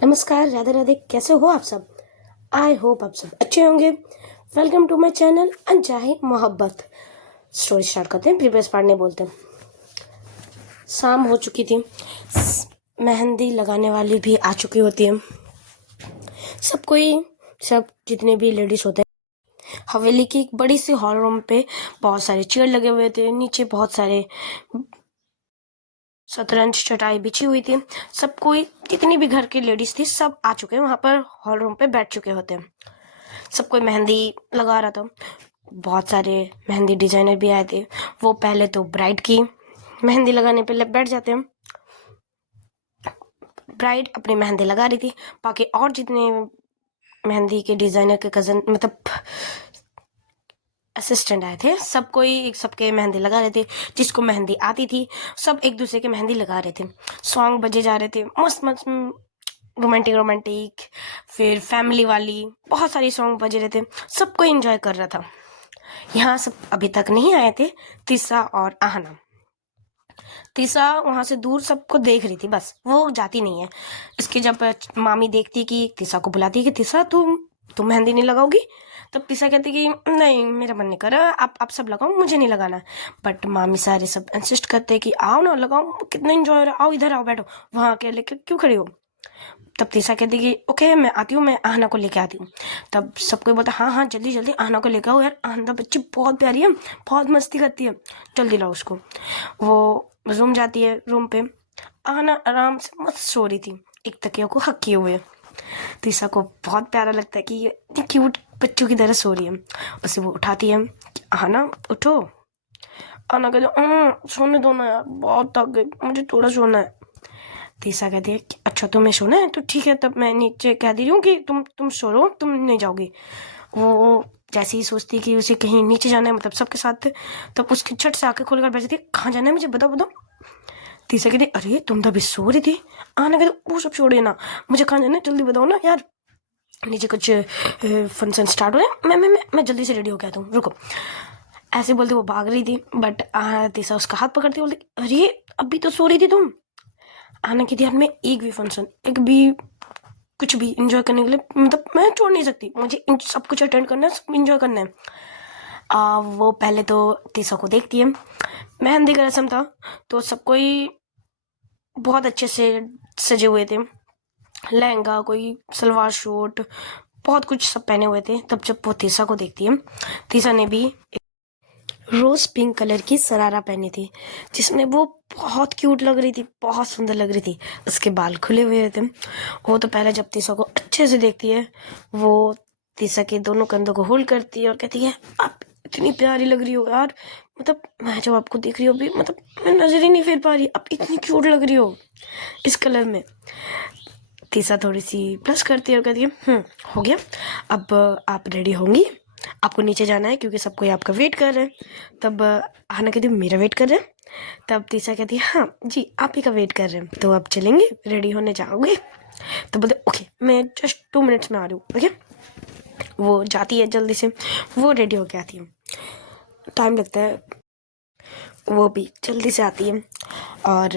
नमस्कार, राधे राधे। कैसे हो आप सब? आई होप आप सब अच्छे होंगे। वेलकम टू माई चैनल अनचाही मोहब्बत। स्टोरी स्टार्ट करते हैं। प्रीवियस पार्ट नहीं बोलते। शाम हो चुकी थी, मेहंदी लगाने वाली भी आ चुकी होती है। सब जितने भी लेडीज होते हैं, हवेली की एक बड़ी सी हॉल रूम पे बहुत सारे चेयर लगे हुए थे। नीचे बहुत सारे शतरंज चटाई बिछी हुई थी। सब कोई जितनी भी घर की लेडीज थी सब आ चुके हैं, वहां पर हॉल रूम पे बैठ चुके होते हैं। सब कोई मेहंदी लगा रहा था। बहुत सारे मेहंदी डिजाइनर भी आए थे। वो पहले तो ब्राइड की मेहंदी लगाने पे बैठ जाते हैं। ब्राइड अपनी मेहंदी लगा रही थी। बाकी और जितने मेहंदी के डिजाइनर के कजन मतलब असिस्टेंट आए थे, सब कोई सबके मेहंदी लगा रहे थे। जिसको मेहंदी आती थी सब एक दूसरे के मेहंदी लगा रहे थे। सॉन्ग बजे जा रहे थे, मस्त मस्त रोमांटिक, फिर फैमिली वाली बहुत सारी सॉन्ग बजे रहे थे। सब कोई एंजॉय कर रहा था। यहाँ सब अभी तक नहीं आए थे, तीसा और आहना। तीसा वहां से दूर सबको देख रही थी, बस वो जाती नहीं है। इसकी जब मामी देखती कि तीसा को बुलाती कि तीसा तुम मेहंदी नहीं लगाओगी, तब तीसा कहती कि नहीं मेरा मन नहीं कर रहा, आप सब लगाओ, मुझे नहीं लगाना। बट मामी सारे सब इंसिस्ट करते कि आओ ना लगाओ, कितना एंजॉय हो रहा है, आओ इधर आओ बैठो। वहां के लेके क्यों खड़ी हो? तब तीसा कहती कि ओके मैं आती हूँ, मैं आहना को लेके आती हूँ। तब सब कोई बोलता हाँ हाँ जल्दी जल्दी आहना को लेके आओ यार, आहना बच्ची बहुत प्यारी है, बहुत मस्ती करती है, जल्दी लाओ उसको। वो रूम जाती है। रूम पे आहना आराम से मस्त सो रही थी, एक तकिया को हक किए हुए। तीसा को बहुत प्यारा लगता है कि ये इतनी क्यूट बच्चों की तरह सो रही है। उसे वो उठाती है, आहना उठो। आहना कहती सोने दो ना यार, बहुत थक गई, मुझे थोड़ा सोना है। तीसा कहती है कि अच्छा तुम्हें सोना है तो ठीक है, तब मैं नीचे कह दे रही हूँ कि तुम सो लो, तुम नहीं जाओगी। वो जैसे ही सोचती कि उसे कहीं नीचे जाना है मतलब सबके साथ, तब उसकी झट से आंखें खोलकर बैठ जाती है, कहाँ जाना है मुझे बताओ बताओ। तीसरा कहती अरे तुम तो अभी सो रही थी। आना कहते वो सब छोड़िए ना, मुझे कहाँ जाना है जल्दी बताओ ना यार, नीचे कुछ फंक्शन स्टार्ट हो रहा है, मैं जल्दी से रेडी हो गया, तुम रुको। ऐसे बोलते वो भाग रही थी, बट तीसरा उसका हाथ पकड़ती बोलती अरे अभी तो सो रही थी तुम। आना की ध्यान में एक भी फंक्शन, एक भी कुछ भी इंजॉय करने के लिए मतलब मैं छोड़ नहीं सकती, मुझे सब कुछ अटेंड करना है, सब इंजॉय करना है। वो पहले तो तीसा को देखती है। मेहंदी का रस्म था तो सब कोई बहुत अच्छे से सजे हुए थे, लहंगा कोई सलवार सूट बहुत कुछ सब पहने हुए थे। तब जब वो तीसा को देखती है, तीसा ने भी रोज पिंक कलर की सरारा पहनी थी, जिसमें वो बहुत क्यूट लग रही थी, बहुत सुंदर लग रही थी। उसके बाल खुले हुए थे। वो तो पहले जब तीसा को अच्छे से देखती है, वो तीसा के दोनों कंधों को होल्ड करती है और कहती है आप इतनी प्यारी लग रही हो यार, मतलब मैं जब आपको देख रही हूँ अभी मतलब मैं नजर ही नहीं फेर पा रही, आप इतनी क्यूट लग रही हो इस कलर में। तीसा थोड़ी सी प्लस करती है और कहती है हो गया, अब आप रेडी होंगी, आपको नीचे जाना है क्योंकि सब कोई आपका वेट कर रहे हैं। तब आहना कहती है मेरा वेट कर रहे हैं। तब तीसा कहती है हाँ जी आप ही का वेट कर रहे हैं, तो अब चलेंगे, रेडी होने जाओगे? तो बोलते ओके मैं जस्ट 2 मिनट्स में आ रही हूँ। ओके, वो जाती है जल्दी से, वो रेडी होके आती है, टाइम लगता है, वो भी जल्दी से आती है और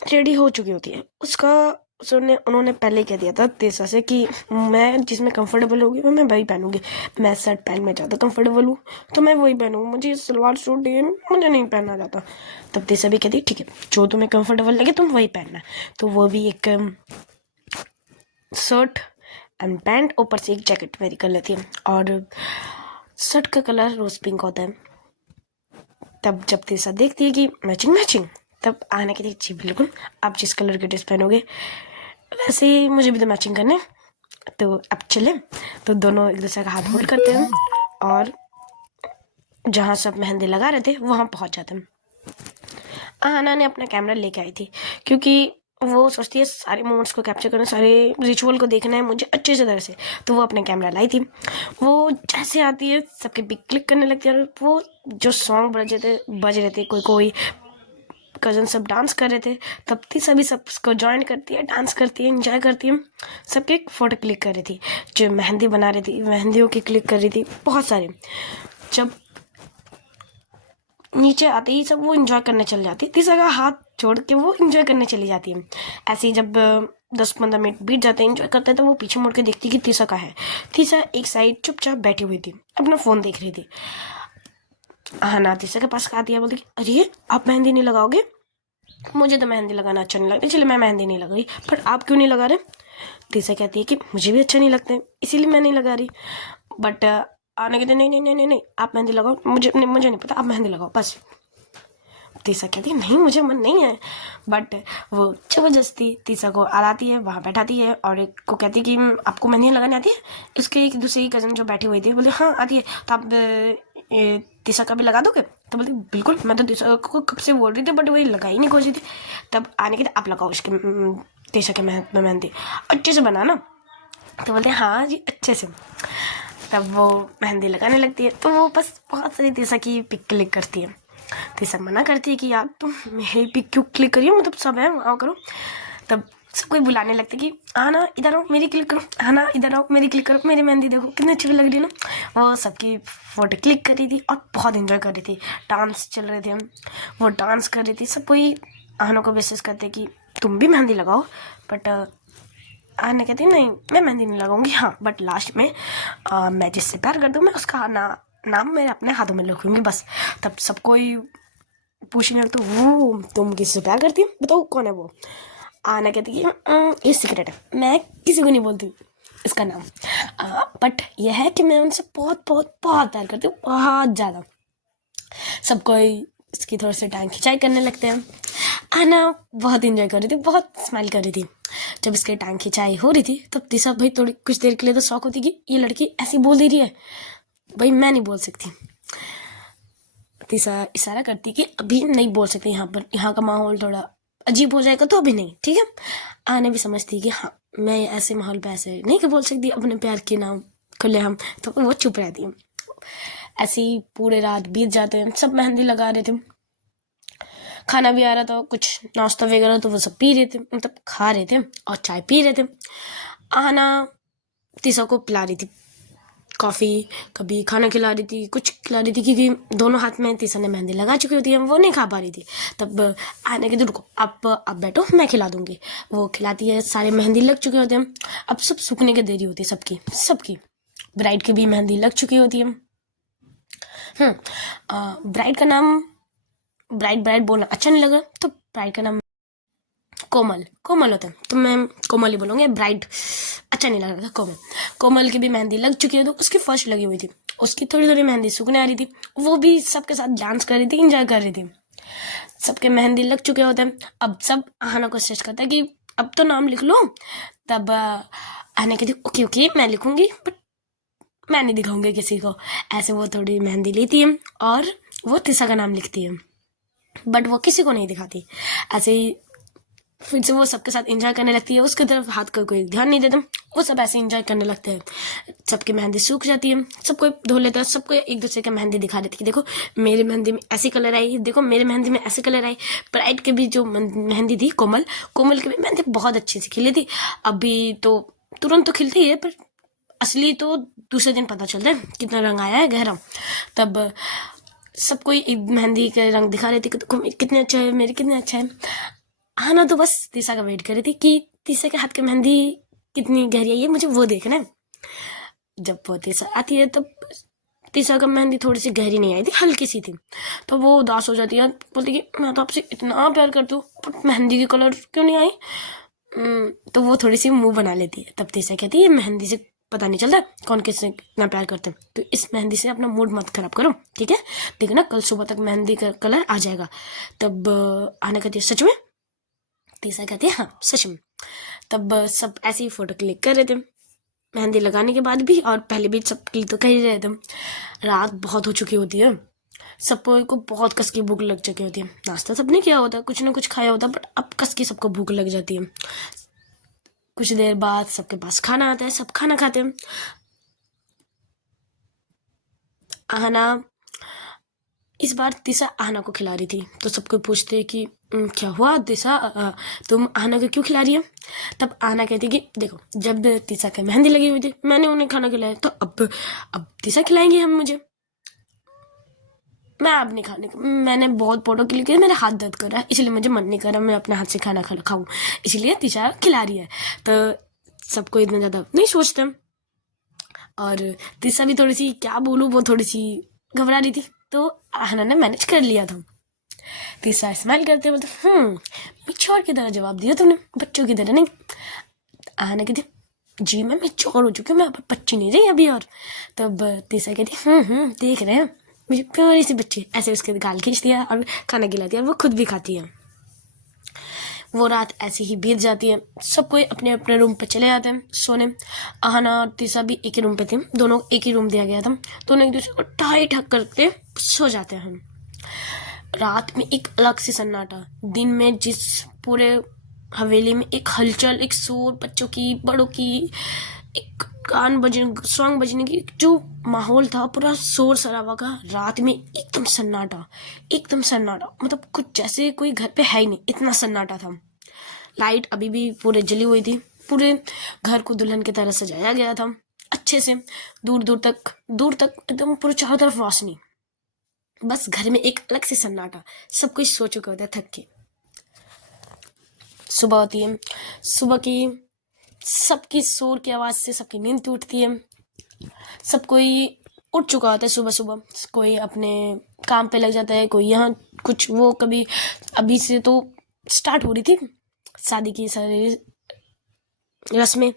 रेडी हो चुकी होती है। उसका उन्होंने पहले कह दिया था तीसा से कि मैं जिसमें कंफर्टेबल होगी मैं वही पहनूंगी। मैं शर्ट पैंट में ज़्यादा कंफर्टेबल हूँ तो मैं वही पहनूंगी, मुझे सलवार सूट ये मुझे नहीं पहनना जाता। तब तीसा भी कहती ठीक है जो तुम्हें कंफर्टेबल लगे तुम वही पहनना। तो वो भी एक शर्ट एंड पैंट ऊपर से एक जैकेट वेरी कर लेती है और शर्ट का कलर रोज पिंक होता है। तब जब तीसा देखती है कि मैचिंग मैचिंग, तब आने के लिए जी बिल्कुल आप जिस कलर के ड्रेस पहनोगे वैसे ही मुझे भी तो मैचिंग करने, तो अब चले। तो दोनों एक दूसरे का हाथ होल्ड करते हैं और जहाँ सब मेहंदी लगा रहे थे वहाँ पहुँच जाते हैं। आहना ने अपना कैमरा लेके आई थी क्योंकि वो सोचती है सारे मोमेंट्स को कैप्चर करना, सारे रिचुअल को देखना है मुझे अच्छे से तरह से, तो वो अपने कैमरा लाई थी। वो जैसे आती है सबके पिक क्लिक करने लगती है और वो जो सॉन्ग बज रहे थे कोई कोई कजन सब डांस कर रहे थे, तब थी सभी सबको ज्वाइन करती है, डांस करती है, एंजॉय करती है। सबके फोटो क्लिक कर रही थी, जो मेहंदी बना रही थी मेहंदियों की क्लिक कर रही थी बहुत सारे। जब नीचे आते ही सब वो एंजॉय करने चल जाती, तीसरा का हाथ छोड़ के वो इंजॉय करने चली जाती है। ऐसे ही जब 10-15 मिनट बीत जाते हैं इंजॉय करते हैं, तो वो पीछे मुड़ के देखती है कि तीसा कहाँ है। तीसा एक साइड चुपचाप बैठी हुई थी, अपना फ़ोन देख रही थी। आहना तीसा के पास आती है, बोलती कि अरे आप मेहंदी नहीं लगाओगे? मुझे तो मेहंदी लगाना अच्छा नहीं लगता, चलिए मैं मेहंदी नहीं लगा रही, पर आप क्यों नहीं लगा रहे? तीसा कहती है कि मुझे भी अच्छा नहीं लगता है, इसीलिए मैं नहीं लगा रही। बट आने कहते नहीं नहीं नहीं नहीं नहीं, आप मेहंदी लगाओ, मुझे नहीं पता, आप मेहंदी लगाओ बस। तीसा कहती है नहीं मुझे मन नहीं है। बट वो जबरदस्ती तीसा को आती है, वहाँ बैठाती है और एक को कहती है कि आपको मेहंदी लगाने आती है? उसके एक दूसरी कज़न जो बैठी हुई थी बोले हाँ आती है, तो आप तीसा का भी लगा दोगे? तो बोलती बिल्कुल, मैं तो तीसा को कब से बोल रही थी बट वही लगा ही नहीं कोई थी। तब आने के आप लगाओ इसके तीसा के मेहंदी अच्छे से बनाना। तो बोलते हाँ जी अच्छे से। तब वो मेहंदी लगाने लगती है, तो वो बस बहुत सारी तीसा की पिक क्लिक करती है। तीसा मना करती है कि यार तुम मेरी पिक क्यों क्लिक करिए, मतलब सब है आओ करो। तब सब कोई बुलाने लगते कि आना इधर आओ मेरी क्लिक करो, आना इधर आओ मेरी क्लिक करो, मेरी मेहंदी देखो कितनी अच्छी लग रही है ना। वो सबकी फ़ोटो क्लिक कर रही थी और बहुत इन्जॉय कर रही थी, डांस चल रहे थे, वो डांस कर रही थी। सब कोई आहना को मैसेज करते कि तुम भी मेहंदी लगाओ। बट आहना कहती नहीं मैं मेहंदी नहीं लगाऊंगी, हाँ बट लास्ट में मैं जिससे प्यार कर दूँ मैं उसका नाम मेरे अपने हाथों में लिखूंगी बस। तब सब कोई पूछने लगता वो तुम किससे प्यार करती हो, बताओ कौन है वो? आना कहती है ये सीक्रेट है, मैं किसी को नहीं बोलती इसका नाम, बट यह है कि मैं उनसे बहुत बहुत बहुत प्यार करती हूँ, बहुत ज़्यादा। सब कोई इसकी थोड़ी सी टांग खिंचाई करने लगते हैं। आना बहुत इंजॉय कर रही थी, बहुत स्माइल कर रही थी। जब इसकी टांग खिंचाई हो रही थी तब तीसा भाई थोड़ी कुछ देर के लिए तो शौक होती कि ये लड़की ऐसी बोल दे रही है, भाई मैं नहीं बोल सकती। तीसा इशारा करती कि अभी नहीं बोल सकते, यहाँ पर यहाँ का माहौल थोड़ा अजीब हो जाएगा तो अभी नहीं, ठीक है। आने भी समझती कि हाँ मैं ऐसे माहौल पे ऐसे नहीं बोल सकती अपने प्यार के नाम खुले हम, तो वो चुप रहती है। ऐसे ही पूरे रात बीत जाते हैं, सब मेहंदी लगा रहे थे, खाना भी आ रहा था, कुछ नाश्ता वगैरह तो वो सब पी रहे थे, मतलब खा रहे थे और चाय पी रहे थे। आहना तीसा को पिला रही थी कॉफ़ी, कभी खाना खिला रही थी, कुछ खिला रही थी, क्योंकि दोनों हाथ में तीसा ने मेहंदी लगा चुकी होती है, वो नहीं खा पा रही थी। तब आने के रुको आप बैठो मैं खिला दूंगी। वो खिलाती है, सारे मेहंदी लग चुके होते हैं, अब सब सूखने की देरी होती है सबकी। ब्राइड की भी मेहंदी लग चुकी होती है। ब्राइड का नाम ब्राइड बोलना अच्छा नहीं लगा, तो ब्राइड का नाम कोमल होता है, तो मैं कोमल ही बोलूँगी, ब्राइड अच्छा नहीं लग रहा था। कोमल की भी मेहंदी लग चुकी है, तो उसकी फर्स्ट लगी हुई थी, उसकी थोड़ी थोड़ी मेहंदी सूखने आ रही थी, वो भी सबके साथ डांस कर रही थी, इंजॉय कर रही थी। सबके मेहंदी लग चुके होते हैं, अब सब आहना को सजेस्ट करता है कि अब तो नाम लिख लो। तब आहना कहती ओके ओके मैं लिखूंगी, बट मैं नहीं दिखाऊंगी किसी को। ऐसे वो थोड़ी मेहंदी लेती है और वो तीसा का नाम लिखती है, बट वो किसी को नहीं दिखाती। ऐसे ही फिर से वो सबके साथ एंजॉय करने लगती है, उसकी तरफ हाथ का कोई ध्यान नहीं देता, वो सब ऐसे एंजॉय करने लगते हैं। सबकी मेहंदी सूख जाती है, सबको धो लेता है, सबको एक दूसरे का मेहंदी दिखा देती है, देखो मेरी मेहंदी में ऐसी कलर आई, देखो मेरे मेहंदी में ऐसे कलर आई। ब्राइड के भी जो मेहंदी थी कोमल की भी मेहंदी बहुत अच्छी सी खिली थी। अभी तो तुरंत तो खिलती है, पर असली तो दूसरे दिन पता चलता है कितना रंग आया है गहरा। तब सबको मेहंदी का रंग दिखा रही थी कि कितने अच्छा है, मेरे कितने अच्छा है। आहना तो बस तीसा का वेट कर रही थी कि तीसा के हाथ की मेहंदी कितनी गहरी है, ये मुझे वो देखना है। जब वो तीसा आती है तब तीसा का मेहंदी थोड़ी सी गहरी नहीं आई थी, हल्की सी थी, तो वो उदास हो जाती है, बोलती कि मैं तो आपसे इतना प्यार करती हूँ बट मेहंदी की कलर क्यों नहीं आई। तो वो थोड़ी सी मुंह बना लेती है। तब तीसा कहती है मेहंदी से पता नहीं चलता कौन किससे इतना प्यार करते हैं, तो इस मेहंदी से अपना मूड मत खराब करो, ठीक है, देखो ना कल सुबह तक मेहंदी का कलर आ जाएगा। तब आहना कहती है सच में? तीसा कहती है हाँ सच में। तब सब ऐसे ही फोटो क्लिक कर रहे थे, मेहंदी लगाने के बाद भी और पहले भी सब क्लिक तो कर ही रहे थे। रात बहुत हो चुकी होती है, सबको को बहुत कस की भूख लग चुकी होती है, नाश्ता सबने किया होता है, कुछ ना कुछ खाया होता है, बट अब कस की सबको भूख लग जाती है। कुछ देर बाद सबके पास खाना आता है, सब खाना खाते हैं। आहना इस बार तीसा आहना को खिला रही थी, तो सबको पूछते कि क्या हुआ तीसा, तुम आहना को क्यों खिला रही है? तब आहना कहती कि देखो जब तीसा की मेहंदी लगी हुई थी मैंने उन्हें खाना खिलाया, तो अब तीसा खिलाएंगे हम मुझे, मैं अब नहीं खाने का, मैंने बहुत फोटो क्लिक किया, मेरा हाथ दर्द कर रहा है, इसलिए मुझे मन नहीं कर रहा मैं अपने हाथ से खाना खाऊं, इसलिए तीसरा खिला रही है। तो सबको इतना ज़्यादा नहीं सोचते। और तीसरा भी थोड़ी सी क्या बोलूँ, वो थोड़ी सी घबरा रही थी, तो आहना ने मैनेज कर लिया था। तीसरा स्माइल करते बोलते मिच्योर की तरह जवाब दिया तुमने, बच्चों की तरह नहीं। आहना कहती जी मैं मिच्योर हो चुकी हूँ, मैं बच्ची नहीं रही अभी। और तब तीसरा कहती देख रहे हैं मुझे प्यारी सी बच्ची, ऐसे उसके गाल खींच दिया और खाना खिला दिया, और वो खुद भी खाती है। वो रात ऐसे ही बीत जाती है, सब कोई अपने अपने रूम पे चले जाते हैं सोने। आहना और तीसा भी एक ही रूम पे थे, दोनों एक ही रूम दिया गया था, दोनों एक दूसरे को ठाई ठक करके सो जाते हैं। रात में एक अलग सी सन्नाटा, दिन में जिस पूरे हवेली में एक हलचल, एक शोर, बच्चों की बड़ों की, एक गान बजने, सॉन्ग बजने की जो माहौल था, पूरा शोर शराबा का, रात में एकदम सन्नाटा, एकदम सन्नाटा, मतलब कुछ जैसे कोई घर पे है ही नहीं, इतना सन्नाटा था। लाइट अभी भी पूरे जली हुई थी, पूरे घर को दुल्हन की तरह सजाया गया था अच्छे से, दूर दूर तक एकदम पूरे चारों तरफ रोशनी, बस घर में एक अलग से सन्नाटा, सब कुछ सो चुका होता है थक के। सुबह होती है, सुबह की सबकी शोर की आवाज से सबकी नींद टूटती है, सब कोई उठ चुका होता है सुबह सुबह, कोई अपने काम पे लग जाता है, कोई यहाँ कुछ वो, कभी अभी से तो स्टार्ट हो रही थी शादी की सारी रस्में,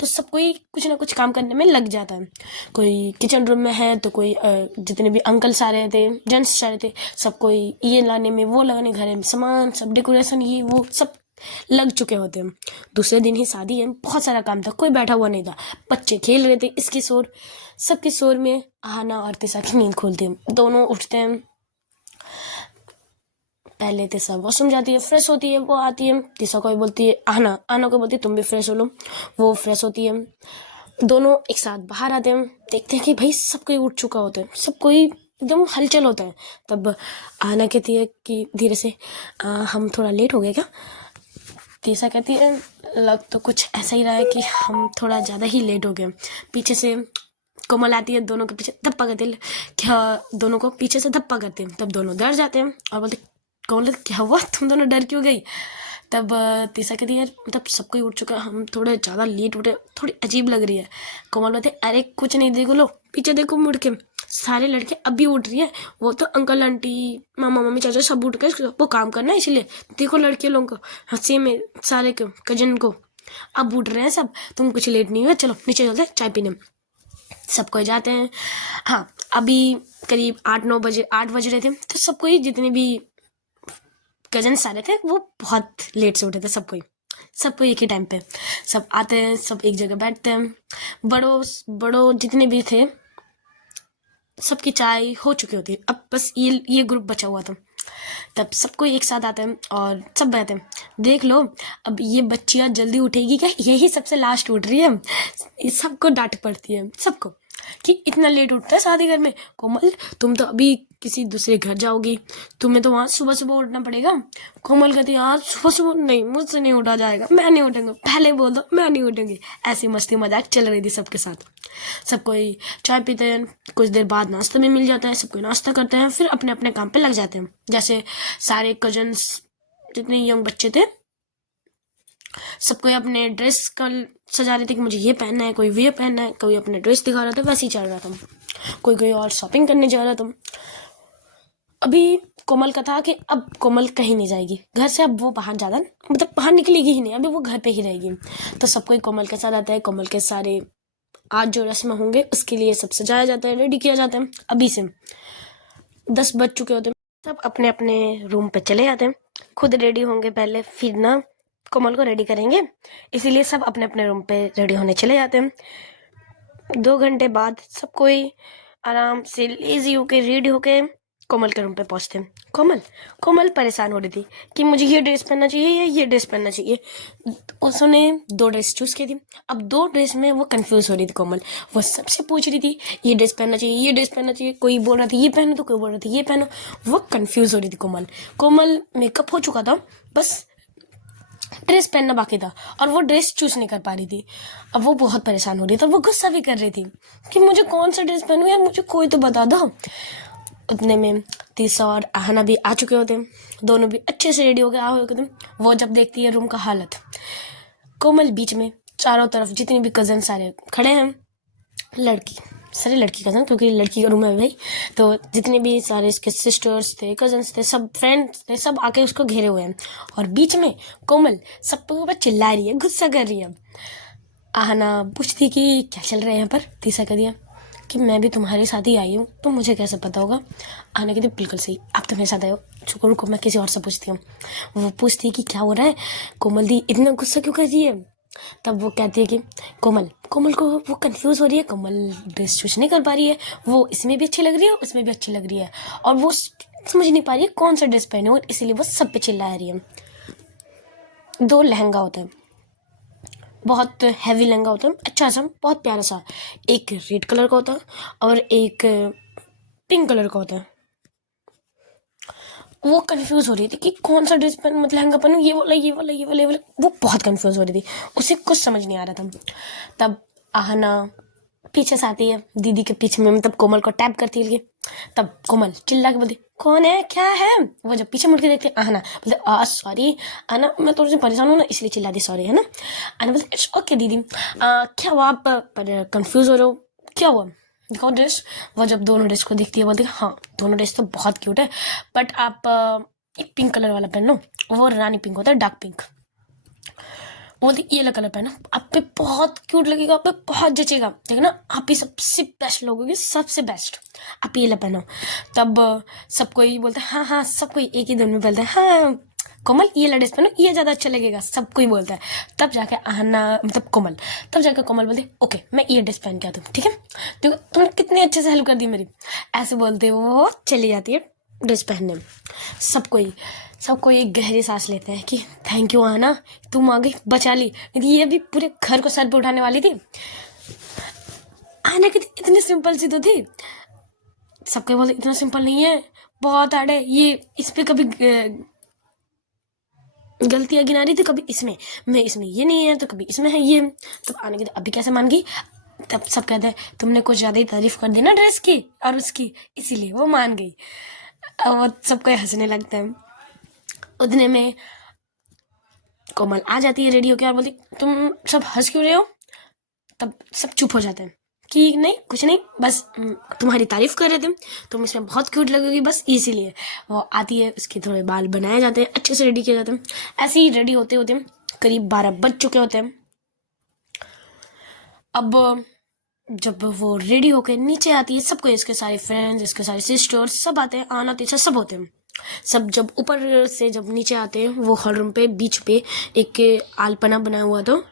तो सब कोई कुछ ना कुछ काम करने में लग जाता है। कोई किचन रूम में है, तो कोई जितने भी अंकल्स आ रहे थे, जेंट्स आ रहे थे, सब कोई ये लाने में, वो लगाने, घर में सामान, सब डेकोरेशन, ये वो सब लग चुके होते हैं। दूसरे दिन ही शादी है, बहुत सारा काम था, कोई बैठा हुआ नहीं था, बच्चे खेल रहे थे, इसकी शोर, सबकी शोर में आहना और तीसा की नींद खोलती है। दोनों उठते हैं, पहले तीसा वॉशरूम जाती है, फ्रेश होती है, वो आती है, तीसा को बोलती है, आहना को बोलती है तुम भी फ्रेश हो लो, वो फ्रेश होती है, दोनों एक साथ बाहर आते हैं, देखते हैं कि भाई सब कोई उठ चुका होता है, सब कोई एकदम हलचल होता है। तब आहना कहती है कि धीरे से हम थोड़ा लेट हो गए क्या? तीसा कहती है लग तो कुछ ऐसा ही रहा है कि हम थोड़ा ज़्यादा ही लेट हो गए। पीछे से कोमल आती है, दोनों के पीछे धप्पा करते हैं, क्या दोनों को पीछे से धप्पा करते हैं, तब दोनों डर जाते हैं और बोलते कोमल क्या हुआ, तुम दोनों डर क्यों गई? तब तीसा कहती है मतलब सब कोई उठ चुका है, हम थोड़े ज़्यादा लेट उठे, थोड़ी अजीब लग रही है। कोमल बोलते अरे कुछ नहीं, देखो लो पीछे देखो मुड़ के, सारे लड़के अभी उठ रही है, वो तो अंकल आंटी मामा मम्मी चाचा सब उठ गए, वो काम करना है इसलिए, देखो लड़के लोगों को, हंसी में सारे को कजन को अब उठ रहे हैं सब, तुम कुछ लेट नहीं हुआ, चलो नीचे चलते चाय पीने। सब कोई जाते हैं। हाँ अभी करीब 8 बज रहे थे, तो सब कोई जितने भी कजन सारे थे वो बहुत लेट से उठे थे, सबको एक ही टाइम पे सब आते हैं, सब एक जगह बैठते हैं, बड़ों जितने भी थे सबकी चाय हो चुकी होती है, अब बस ये ग्रुप बचा हुआ था। तब सबको एक साथ आते हैं और सब बैठते हैं, देख लो अब ये बच्चियाँ जल्दी उठेगी क्या, यही सबसे लास्ट उठ रही है, सबको डांट पड़ती है सबको कि इतना लेट उठता है शादी घर में। कोमल तुम तो अभी किसी दूसरे घर जाओगी, तुम्हें तो वहाँ सुबह सुबह उठना पड़ेगा। कोमल कहती यार सुबह सुबह नहीं, मुझसे नहीं उठा जाएगा, मैं नहीं उठूंगी, पहले बोल दो मैं नहीं उठूंगी। ऐसी मस्ती मजाक चल रही थी सबके साथ। सब कोई चाय पीते हैं, कुछ देर बाद नाश्ता भी मिल जाता है, सब कोई नाश्ता करते हैं, फिर अपने अपने काम पे लग जाते हैं। जैसे सारे कजन्स जितने यंग बच्चे थे सब कोई अपने ड्रेस का सजा रहे थे कि मुझे ये पहनना है, कोई ये पहनना है, कोई अपने ड्रेस दिखा रहा था, वैसे ही चल रहा था। कोई और शॉपिंग करने जा रहा था। अभी कोमल का था कि अब कोमल कहीं नहीं जाएगी घर से, अब वो बाहर ज़्यादा मतलब बाहर निकलेगी ही नहीं, अभी वो घर पे ही रहेगी। तो सब कोई कोमल के साथ आता है, कोमल के सारे आज जो रस्म होंगे उसके लिए सब सजाया जाता है, रेडी किया जाता है। अभी से 10 बज चुके होते हैं, सब अपने अपने रूम पे चले जाते हैं, खुद रेडी होंगे पहले, फिर ना कोमल को रेडी करेंगे, इसीलिए सब अपने अपने रूम पे रेडी होने चले जाते हैं। 2 घंटे बाद सब कोई आराम से लेजी होके रेडी होके कोमल के रूम पे पहुंचते हैं। कोमल परेशान हो रही थी कि मुझे ये ड्रेस पहनना चाहिए या ये ड्रेस पहनना चाहिए। उसने 2 ड्रेस चूज की थी, अब 2 ड्रेस में वो कंफ्यूज हो रही थी। कोमल वो सबसे पूछ रही थी ये ड्रेस पहनना चाहिए, ये ड्रेस पहनना चाहिए, कोई बोल रहा था ये पहनो तो कोई बोल रहा था ये पहनो, वो कंफ्यूज हो रही थी। कोमल मेकअप हो चुका था, बस ड्रेस पहनना बाकी था और वो ड्रेस चूज नहीं कर पा रही थी। अब वो बहुत परेशान हो रही थी और वो गुस्सा भी कर रही थी कि मुझे कौन सा ड्रेस पहनूं यार, मुझे कोई तो बता दो। उतने में तीसा और आहना भी आ चुके होते हैं, दोनों भी अच्छे से रेडी हो गए आ होते हैं। वो जब देखती है रूम का हालत, कोमल बीच में, चारों तरफ जितने भी कज़न सारे खड़े हैं, लड़की सारे लड़की कज़न, क्योंकि लड़की का रूम है भाई, तो जितने भी सारे इसके सिस्टर्स थे, कज़न्स थे, सब फ्रेंड्स थे, सब आके उसको घेरे हुए हैं। और बीच में कोमल सब पे ऊपर चिल्ला रही है, गुस्सा कर रही है। आहना पूछती कि क्या चल रहा है यहाँ पर। तीसा कह दिया कि मैं भी तुम्हारे साथ ही आई हूँ, तो मुझे कैसे पता होगा। आहना कहती बिल्कुल सही, आप तो मेरे साथ आए हो, चुप रुको मैं किसी और से पूछती हूँ। वो पूछती कि क्या हो रहा है, कोमल दी इतना गुस्सा क्यों कर रही है। तब वो कहती है कि कोमल को वो कंफ्यूज हो रही है, कोमल ड्रेस चूज नहीं कर पा रही है, वो इसमें भी अच्छी लग रही है उसमें भी अच्छी लग रही है, और वो समझ नहीं पा रही है कौन सा ड्रेस पहने, और इसीलिए वो सब पे चिल्ला रही है। 2 लहंगा होता है, बहुत हैवी लहंगा होता है, अच्छा सा, बहुत प्यारा सा। एक रेड कलर का होता है और एक पिंक कलर का होता है। वो कंफ्यूज हो रही थी कि कौन सा ड्रेस पहनूं, मतलब लहंगा पहनूं, ये वाला ये वाला ये वाला ये वाला। वो बहुत कंफ्यूज हो रही थी, उसे कुछ समझ नहीं आ रहा था। तब आहना पीछे से आती है, दीदी के पीछे में, मतलब कोमल को टैप करती है। तब कोमल चिल्ला के बोलती कौन है क्या है। वो जब पीछे मुड़ के देखते आहना बोलते सॉरी आहना, मैं थोड़ी सी परेशान हूँ ना इसलिए चिल्ला दी, सॉरी है ना। आहना बोलते इट्स ओके दीदी, क्या हुआ आप कंफ्यूज हो रहे हो, क्या हुआ दिखाओ ड्रेस। वो जब दोनों ड्रेस को देखती है बोलती है हाँ दोनों ड्रेस तो बहुत क्यूट है, बट आप एक पिंक कलर वाला पहन लो, वो रानी पिंक होता है, डार्क पिंक। बोलती ये वाला कलर पहना, आप पे बहुत क्यूट लगेगा, आप पे बहुत जचेगा, देखना आप ही सबसे बेस्ट लोगोगे, सबसे बेस्ट, आप ये वाला पहनो। तब सब कोई बोलता है हाँ हाँ, सब कोई एक ही दिन में बोलता है हाँ कोमल ये वाला ड्रेस पहनो, ये ज़्यादा अच्छा लगेगा, सब कोई बोलता है। तब जाके आहना, मतलब कोमल, तब जाकर कोमल बोलती ओके मैं ये ड्रेस पहन के आती हूँ, ठीक है, तो तुमने कितने अच्छे से हेल्प कर दी मेरी, ऐसे बोलते वो चली जाती है ड्रेस पहनने में। सबको एक गहरी सांस लेते हैं कि थैंक यू आहना, तुम आ गई, बचा ली, नहीं ये भी पूरे घर को सर पे उठाने वाली थी। आहना की इतनी सिंपल सी तो थी, सबके बोलते इतना सिंपल नहीं है, बहुत हार्ड है ये, इस पे कभी गलतियां गिना रही थी, कभी इसमें मैं इसमें ये नहीं है तो कभी इसमें है ये। तो आने के अभी कैसे मान गई। तब सब कहते हैं तुमने कुछ ज़्यादा ही तारीफ कर दी ना ड्रेस की और उसकी, इसीलिए वो मान गई। और वो सबको हंसने लगते हैं। उतने में कोमल आ जाती है रेडी होकर और बोलती तुम सब हंस क्यों रहे हो। तब सब चुप हो जाते हैं कि नहीं कुछ नहीं, बस तुम्हारी तारीफ कर रहे थे, तुम इसमें बहुत क्यूट लगेगी, बस इसीलिए। वो आती है, उसके थोड़े बाल बनाए जाते हैं, अच्छे से रेडी किए जाते हैं। ऐसे ही रेडी होते होते करीब 12 बज चुके होते हैं। अब जब वो रेडी होकर नीचे आती है, सबको, इसके सारे फ्रेंड्स, इसके सारे सिस्टर्स सब आते हैं, आना तीछा सब होते हैं। सब जब ऊपर से जब नीचे आते हैं, वो हॉल रूम पे बीच पे एक आलपना बना हुआ था।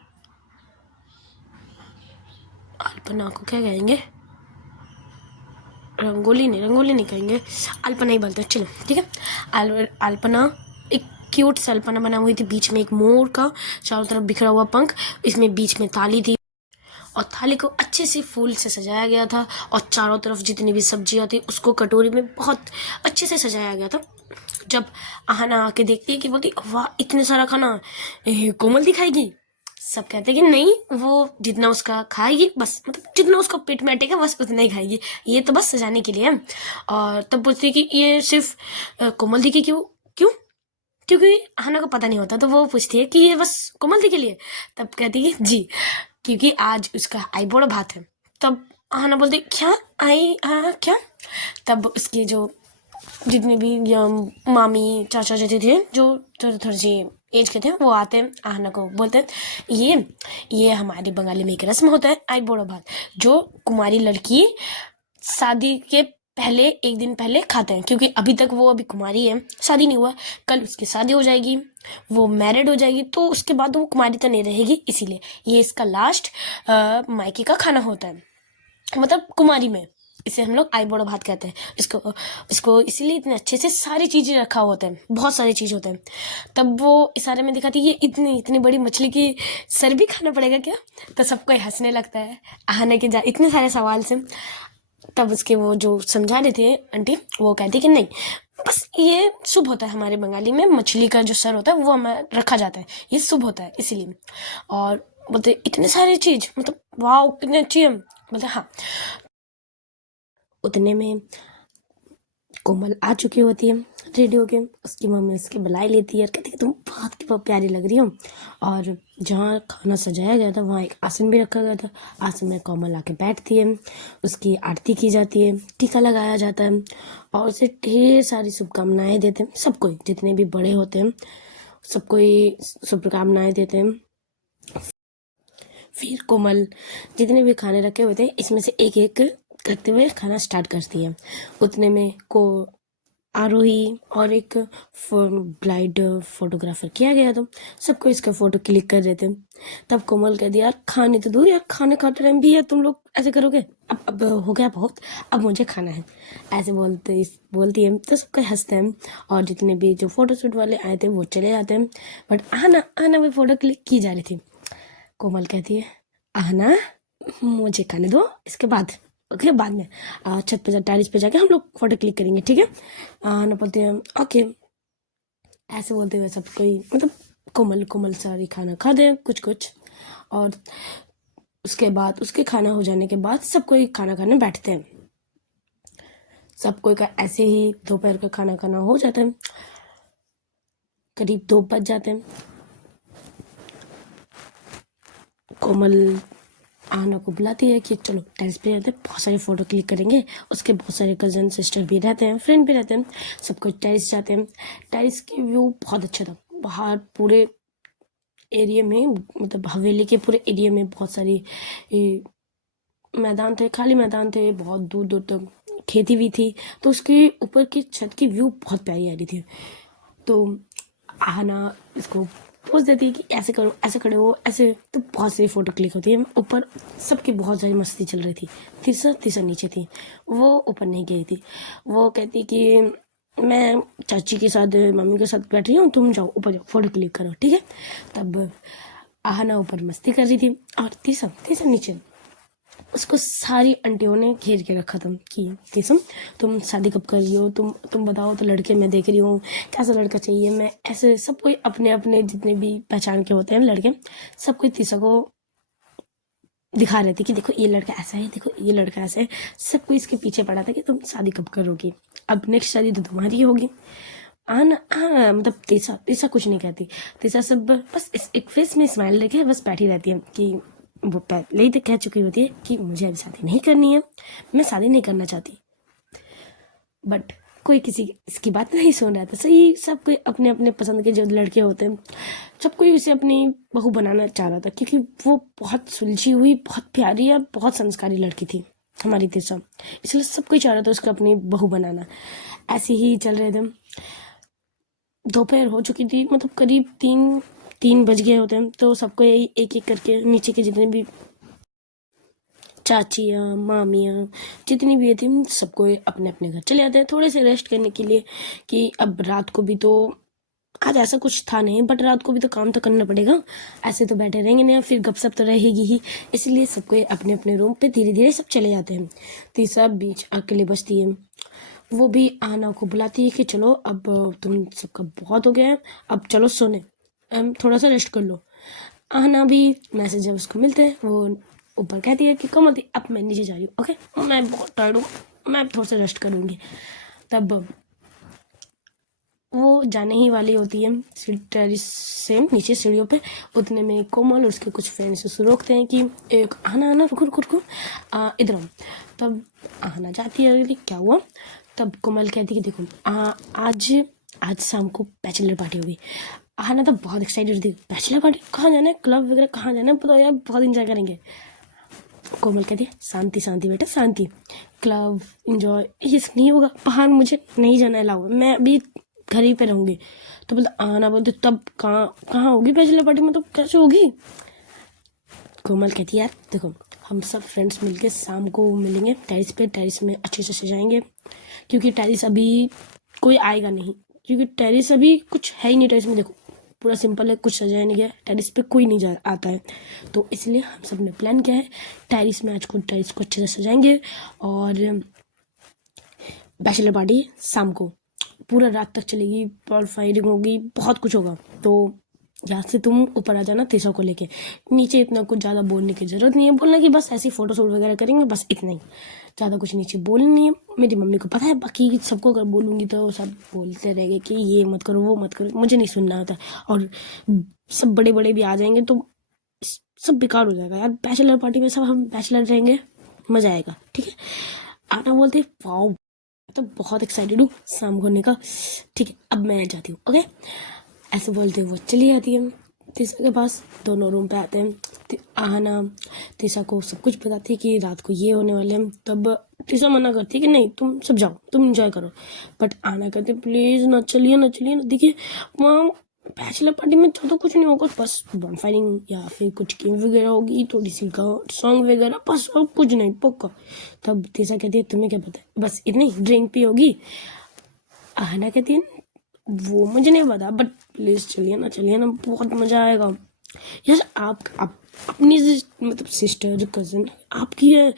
अल्पना को क्या कहेंगे, रंगोली नहीं कहेंगे, अल्पना ही बोलते हैं, चलो ठीक है। अल्पना एक क्यूट सा अल्पना बना हुई थी, बीच में एक मोर का चारों तरफ बिखरा हुआ पंख, इसमें बीच में थाली थी और थाली को अच्छे से फूल से सजाया गया था, और चारों तरफ जितनी भी सब्जियां थी उसको कटोरी में बहुत अच्छे से सजाया गया था। जब आहना आके देखती है कि बोलती वाह इतने सारा खाना कोमल दिखाएगी, सब कहते हैं कि नहीं वो जितना उसका खाएगी बस, मतलब जितना उसका पेट में अटेगा बस उतना ही खाएगी, ये तो बस सजाने के लिए है। और तब पूछती है कि ये सिर्फ कोमल दी के क्यों क्यों, क्योंकि आहना को पता नहीं होता, तो वो पूछती है कि ये बस कोमल दी के लिए। तब कहती है जी क्योंकि आज उसका आईबोड़ा भात है। तब आहना बोलती क्या क्या। तब उसके जो जितने भी मामी चाचा चाची थे जो थोड़ी सी एज के थे, वो आते हैं, आहना को बोलते हैं ये हमारे बंगाली में एक रस्म होता है आई बोड़ो भात, जो कुमारी लड़की शादी के पहले एक दिन पहले खाते हैं, क्योंकि अभी तक वो अभी कुमारी है, शादी नहीं हुआ, कल उसकी शादी हो जाएगी, वो मैरिड हो जाएगी, तो उसके बाद वो कुमारी तो नहीं रहेगी, इसीलिए ये इसका लास्ट मायके का खाना होता है, मतलब कुमारी में। इसे हम लोग आई बड़ो भात कहते हैं। इसको इसीलिए इतने अच्छे से सारी चीज़ें रखा होता है, बहुत सारी चीज़ होते हैं। तब वो इशारे में दिखाती ये इतनी बड़ी मछली की सर भी खाना पड़ेगा क्या, तो सबको हंसने लगता है आहने के इतने सारे सवाल से। तब उसके वो जो समझा रहे थे आंटी, वो कहती कि नहीं बस ये शुभ होता है हमारे बंगाली में, मछली का जो सर होता है वो हमें रखा जाता है, ये शुभ होता है इसीलिए। और बोलते इतने सारी चीज़, मतलब वाह कितनी अच्छी है, बोलते हाँ। उतने में कोमल आ चुकी होती है रेडी होके। उसकी मम्मी उसकी बुलाई लेती है और कहती है तुम बहुत प्यारी लग रही हो। और जहाँ खाना सजाया गया था वहाँ एक आसन भी रखा गया था। आसन में कोमल आके बैठती है, उसकी आरती की जाती है, टीका लगाया जाता है और उसे ढेर सारी शुभकामनाएं देते हैं। सबको, जितने भी बड़े होते हैं सबको शुभकामनाएं देते हैं। फिर कोमल जितने भी खाने रखे हुए थे इसमें से एक एक करते हुए खाना स्टार्ट करती है। उतने में को आरोही और एक ब्लाइंड फोटोग्राफर किया गया था। सबको इसका फोटो क्लिक कर रहे थे। तब कोमल कह दिया यार खाने तो दो यार, खाने खाते टाइम भी यार तुम लोग ऐसे करोगे, अब हो गया बहुत, अब मुझे खाना है। ऐसे बोलती है तो सबको हंसते हैं और जितने भी जो फोटोशूट वाले आए थे वो चले जाते हैं। बट आना भी फोटो क्लिक की जा रही थी। कोमल कहती है आहना मुझे खाने दो, इसके बाद ओके बाद में छत पे टेरिस पे जाके हम लोग फोटो क्लिक करेंगे, ठीक है। आहना बोलते हैं ओके। ऐसे बोलते हुए सब कोई मतलब कोमल सारी खाना खा दे कुछ कुछ। और उसके बाद उसके खाना हो जाने के बाद सब कोई खाना खाने बैठते हैं। सब कोई का ऐसे ही दोपहर का खाना खाना हो जाता है। करीब 2 बज जाते हैं। कोमल आहना को बुलाती है कि चलो टेरिस पे जाते हैं, बहुत सारे फोटो क्लिक करेंगे। उसके बहुत सारे कजन सिस्टर भी रहते हैं, फ्रेंड भी रहते हैं। सबको टेरिस जाते हैं। टेरिस की व्यू बहुत अच्छा था। बाहर पूरे एरिया में मतलब हवेली के पूरे एरिया में बहुत सारी मैदान थे, खाली मैदान थे, बहुत दूर दूर तक खेती भी थी। तो उसके ऊपर की छत की व्यू बहुत प्यारी आ रही थी। तो आहना इसको पोज देती है कि ऐसे करो, ऐसे खड़े हो, ऐसे। तो बहुत सारी फोटो क्लिक होती है। ऊपर सबकी बहुत सारी मस्ती चल रही थी। तीसरा नीचे थी, वो ऊपर नहीं गई थी। वो कहती कि मैं चाची के साथ मम्मी के साथ बैठ रही हूँ, तुम जाओ ऊपर जाओ फोटो क्लिक करो, ठीक है। तब आहना ऊपर मस्ती कर रही थी और तीसरा नीचे। उसको सारी आंटियों ने घेर के रखा था कि तीसम तुम शादी कब कर रही हो, तुम बताओ तो लड़के मैं देख रही हूँ, कैसा लड़का चाहिए। मैं ऐसे सब कोई अपने अपने जितने भी पहचान के होते हैं लड़के, सब कोई तीसरा को दिखा रहे थे कि देखो ये लड़का ऐसा है, देखो ये लड़का ऐसा है। सब कोई इसके पीछे पड़ा था कि तुम शादी कब करोगी, अब नेक्स्ट शादी तो तुम्हारी होगी। मतलब तीसरा कुछ नहीं कहती। तीसरा सब बस एक फेस में स्माइल लेके बस बैठी रहती है कि वो पहले ही तो कह चुकी होती है कि मुझे अभी शादी नहीं करनी है, मैं शादी नहीं करना चाहती। बट कोई किसी इसकी बात नहीं सुन रहा था। सही, सब कोई अपने अपने पसंद के जो लड़के होते हैं सब कोई उसे अपनी बहू बनाना चाह रहा था, क्योंकि वो बहुत सुलझी हुई, बहुत प्यारी और बहुत संस्कारी लड़की थी हमारी तीसरा। इसलिए सब कोई चाह रहा था उसको अपनी बहू बनाना। ऐसे ही चल रहे थे। दोपहर हो चुकी थी, मतलब करीब 3 बज गए होते हैं। तो सबको यही एक एक करके नीचे के जितने भी चाचियाँ मामियाँ जितनी भी थी सबको अपने अपने घर चले जाते हैं थोड़े से रेस्ट करने के लिए, कि अब रात को भी तो आज ऐसा कुछ था नहीं, बट रात को भी तो काम तो करना पड़ेगा, ऐसे तो बैठे रहेंगे नहीं, फिर गपशप तो रहेगी ही। इसलिए सबको अपने अपने रूम पे धीरे धीरे सब चले जाते हैं। तीसरा बीच अकेले बचती है। वो भी आहना को बुलाती है कि चलो अब तुम सबका बहुत हो गया है, अब चलो सोने, थोड़ा सा रेस्ट कर लो। आहना भी मैसेज जब उसको मिलते हैं वो ऊपर कहती है कि कोमल अब मैं नीचे जा रही हूँ, ओके मैं बहुत टायर्ड हूँ, मैं थोड़ा सा रेस्ट करूँगी। तब वो जाने ही वाली होती है टेरिस से नीचे सीढ़ियों पे। उतने में कोमल और उसके कुछ फ्रेंड्स उसे रोकते हैं कि एक आहना रुको रुको रुको, इधर आओ। तब आहना जाती है, क्या हुआ। तब कोमल कहती है कि देखो आज शाम को बैचलर पार्टी होगी। आहना तो बहुत एक्साइटेड थी, बैचलर पार्टी कहाँ जाना है, क्लब वगैरह कहाँ जाना है, बताओ यार बहुत इंजॉय करेंगे। कोमल कहती है शांति शांति बेटा शांति, क्लब इंजॉय ये सब नहीं होगा, बाहर मुझे नहीं जाना अलाउ, मैं अभी घर ही पे रहूँगी। तो बोलते आना, बोलते तब कहाँ होगी बैचलर पार्टी, मतलब कैसे होगी। कोमल कहती है यार देखो हम सब फ्रेंड्स मिलके शाम को मिलेंगे टेरिस पे, टेरिस में अच्छे से सजाएंगे, क्योंकि टेरिस अभी कोई आएगा नहीं, क्योंकि टेरिस अभी कुछ है ही नहीं। टेरिस में देखो पूरा सिंपल है, कुछ सजाया नहीं गया, टेरिस पे कोई नहीं आता है। तो इसलिए हम सब ने प्लान किया है टेरिस में आज को टेरिस को अच्छे से सजाएंगे और बैचलर पार्टी शाम को पूरा रात तक चलेगी, बॉल फायरिंग होगी, बहुत कुछ होगा। तो यहाँ से तुम ऊपर आ जाना तीसरा को लेके। नीचे इतना कुछ ज़्यादा बोलने की ज़रूरत नहीं है, बोलना कि बस ऐसी फ़ोटो शूट वगैरह करेंगे, बस इतना ही, ज़्यादा कुछ नीचे बोलना नहीं है। मेरी मम्मी को पता है, बाकी सबको अगर बोलूँगी तो सब बोलते रहेंगे कि ये मत करो वो मत करो, मुझे नहीं सुनना होता। और सब बड़े बड़े भी आ जाएंगे तो सब बेकार हो जाएगा यार। बैचलर पार्टी में सब हम बैचलर रहेंगे, मज़ा आएगा, ठीक है। आना बोलते वाओ, तो बहुत एक्साइटेड हूँ शाम को होने का, ठीक है। अब मैं जाती हूँ, ओके। ऐसे बोलते वो चली जाती है तीसा के पास। दोनों रूम पे आते हैं। आहना तीसा को सब कुछ बताती है कि रात को ये होने वाले हैं। तब तीसा मना करती है कि नहीं तुम सब जाओ, तुम इंजॉय करो। बट आहना कहते प्लीज ना चलिए ना चलिए ना, देखिए वहाँ बैचलर पार्टी में तो कुछ नहीं होगा, बस बॉनफायरिंग या फिर कुछ गेम वगैरह होगी, थोड़ी सी सॉन्ग वगैरह, बस और कुछ नहीं, पक्का। तब तीसा कहती है तुम्हें क्या पता है, बस इतनी ड्रिंक भी होगी। आहना कहती है वो मुझे नहीं पता, बट प्लीज चलिए ना, बहुत मजा आएगा यार। आप अपनी मतलब सिस्टर कजन आपकी है,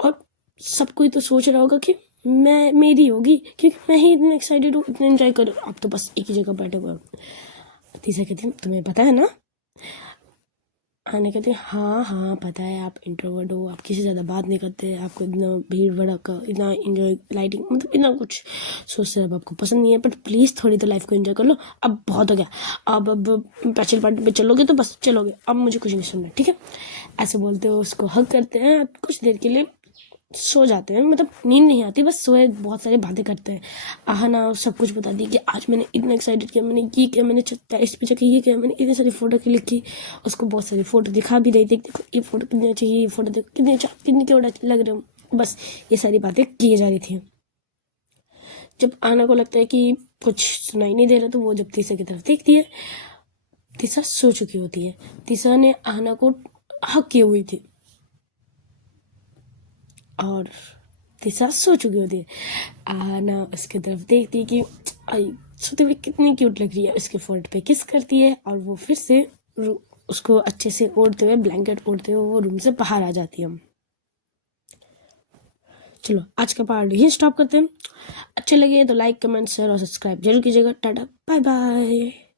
और सब कोई तो सोच रहा होगा कि मैं मेरी होगी, क्योंकि मैं ही इतना एक्साइटेड हूँ, इतना एंजॉय करूँ। आप तो बस एक ही जगह बैठे हुए हो। तीसरा कहती है तुम्हें पता है ना। आने कहते हैं हाँ हाँ पता है, आप इंट्रोवर्ट हो, आप किसी से ज़्यादा बात नहीं करते, आपको इतना भीड़ भड़का, इतना इंजॉय लाइटिंग, मतलब इतना कुछ सोचते अब आपको पसंद नहीं है। बट प्लीज़ थोड़ी तो लाइफ को एंजॉय कर लो, अब बहुत हो गया। अब बैचलर पार्टी पे चलोगे तो बस चलोगे, अब मुझे कुछ नहीं सुनना, ठीक है। ऐसे बोलते हो उसको हक करते हैं, कुछ देर के लिए सो जाते हैं, मतलब नींद नहीं आती, बस सोए बहुत सारी बातें करते हैं। आहना सब कुछ बताती है कि आज मैंने इतना एक्साइटेड किया, मैंने ये किया, मैंने टेरेस पे जाके ये किया, मैंने इतनी सारी फोटो क्लिक की। उसको बहुत सारी फोटो दिखा भी रही थी, देखो ये फोटो कितनी अच्छी, ये फोटो देखो कितनी अच्छा, कितनी क्यूट लग रहे हो, बस ये सारी बातें की जा रही थी। जब आहना को लगता है कि कुछ सुनाई नहीं दे रहा, तो वो जब तीसरा की तरफ देखती है, तीसरा सो चुकी होती है। तीसरा ने आहना को हक की हुई थी और तीसरा सो चुकी होती है। आहना उसकी तरफ देखती है कि आई सोते हुए कितनी क्यूट लग रही है, उसके फोर्ट पे किस करती है, और वो फिर से उसको अच्छे से ओढ़ते हुए, ब्लैंकेट ओढ़ते हुए वो रूम से बाहर आ जाती है। चलो आज का पार्ट यही स्टॉप करते हैं। अच्छे लगे तो लाइक कमेंट शेयर और सब्सक्राइब जरूर कीजिएगा। Tata bye bye.